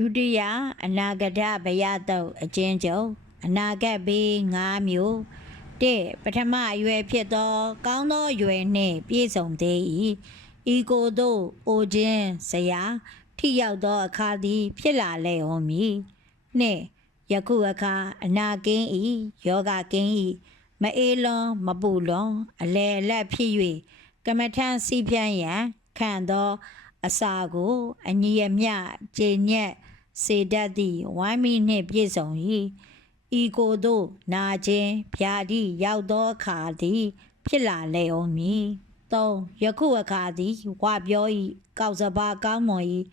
ဒုတိယအနာဂတဘယတုတ်အချင်းချုပ်အနာဂတ်ဘေး၅မျိုး၁ပထမအရွယ်ဖြစ်သော ကောင်းသောအရွယ်နှင့်ပြည့်စုံသေး၏ဤကိုယ်သို့အိုခြင်းဇရာထိရောက်သောအခါသည် ဖြစ်လာလေအောင်မည်နှင့်ယခုအခါအနာကင်း၏ယောဂကင်း၏မအေးလွန်မပူလွန်အလဲအလက်ဖြစ်၍ကမ္မထံစီဖြန်းရန်ခံသော အစာကိုအညီအမျှခြေညက် စေတတ်သည့်ဝိုင်းမီနှင့်ပြည့်စုံ၏ဤကိုယ်သို့နာခြင်းဖြာသည့်ရောက်သောအခါသည် ဖြစ်လာလေအောင်မည်၃ယခုအခါသည်ဝပြော၏ကောက်စပါကောင်းမွန်၏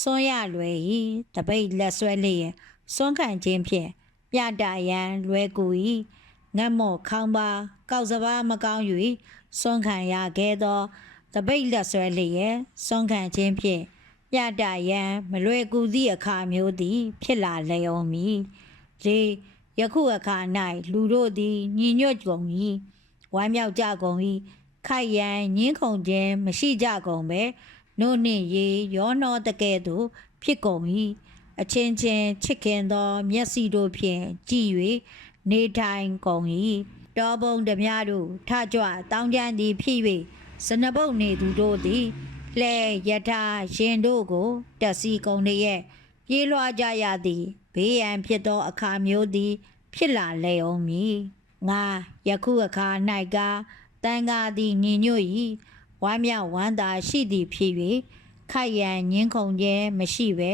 စွန်းရလွယ်၏တပိတ်လက်ဆွဲလျက်စွန်းခံခြင်းဖြင့်ပြတာရန်လွယ်ကူ၏ငတ်မော့ခေါင်းပါကောက်စပါမကောင်း၍စွန်းခံရခဲ့သောတပိတ်လက်ဆွဲလျက်စွန့်ခံခြင်းဖြင့် ပြတရန်မလွယ်ကူသည့်အခါမျိုးသည် ဖြစ်လာလျော်မည်လေယခုအခါ၌လူတို့သည်ညီညွတ်ကုန်၏ဝမ်းမြောက်ကြကုန်၏ခိုက်ရန်ညင်းခုန်ခြင်းမရှိကြကုန်ပဲနို့နှင့်ရေရောနှောတကဲ့သို့ဖြစ်ကုန်၏အချင်းချင်းချစ်ခင်သော မျက်စိတို့ဖြင့်ကြည်၍နေထိုင်ကုန်၏တောပုံဓမြတို့ထကြွတောင်းကြမ်းသည်ဖြစ်၍စနဘုတ်နေသူတို့သည် လဲယထာရှင်တို့ကိုတက်စီကုန်နေရဲ့ပြေးလွှားကြရသည်ဘေးရန်ဖြစ်သောအခါမျိုးသည် ဖြစ်လာလေအောင်မည်ငါယခုအခါ၌ကတန်ဃာသည်ညီညွတ်၏ဝမ်းမြောက်ဝမ်းသာရှိသည်ဖြစ်၍ခိုက်ရန်ညင်းခုန်ခြင်းမရှိပဲ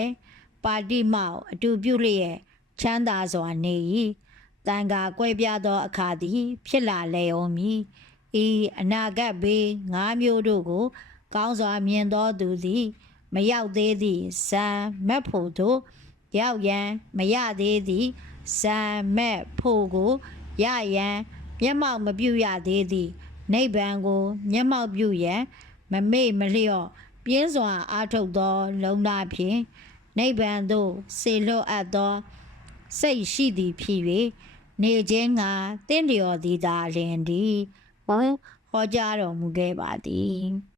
ပါတိမောက်အတူပြုလျက်ချမ်းသာစွာနေ၏တန်ဃာကွဲပြားသောအခါသည် ဖြစ်လာလေအောင်မည်ဤအနာဂတ်ဘေးငါးမျိုးတို့ကို ကောင်းစွာမြင်သောသူသည် မရောက်သေးသည့်ဇံမက်ဖို့တို့ရောက်ရန်မရသေးသည့်ဇံမက်ဖို့ကိုရရန်မျက်မှောက်မပြုရသေးသည့်နိဗ္ဗာန်ကိုမျက်မှောက်ပြုရန်မမေ့မလျော့ပြင်းစွာအားထုတ်သော လုံနာဖြင့်နိဗ္ဗာန်သို့ဆေလွတ်အပ်သောစိတ်ရှိသည်ဖြစ်၍နေခြင်းငါတင့်လျော်သည်သာလျင်ဒီဟောဟောကြားတော်မူခဲ့ပါသည်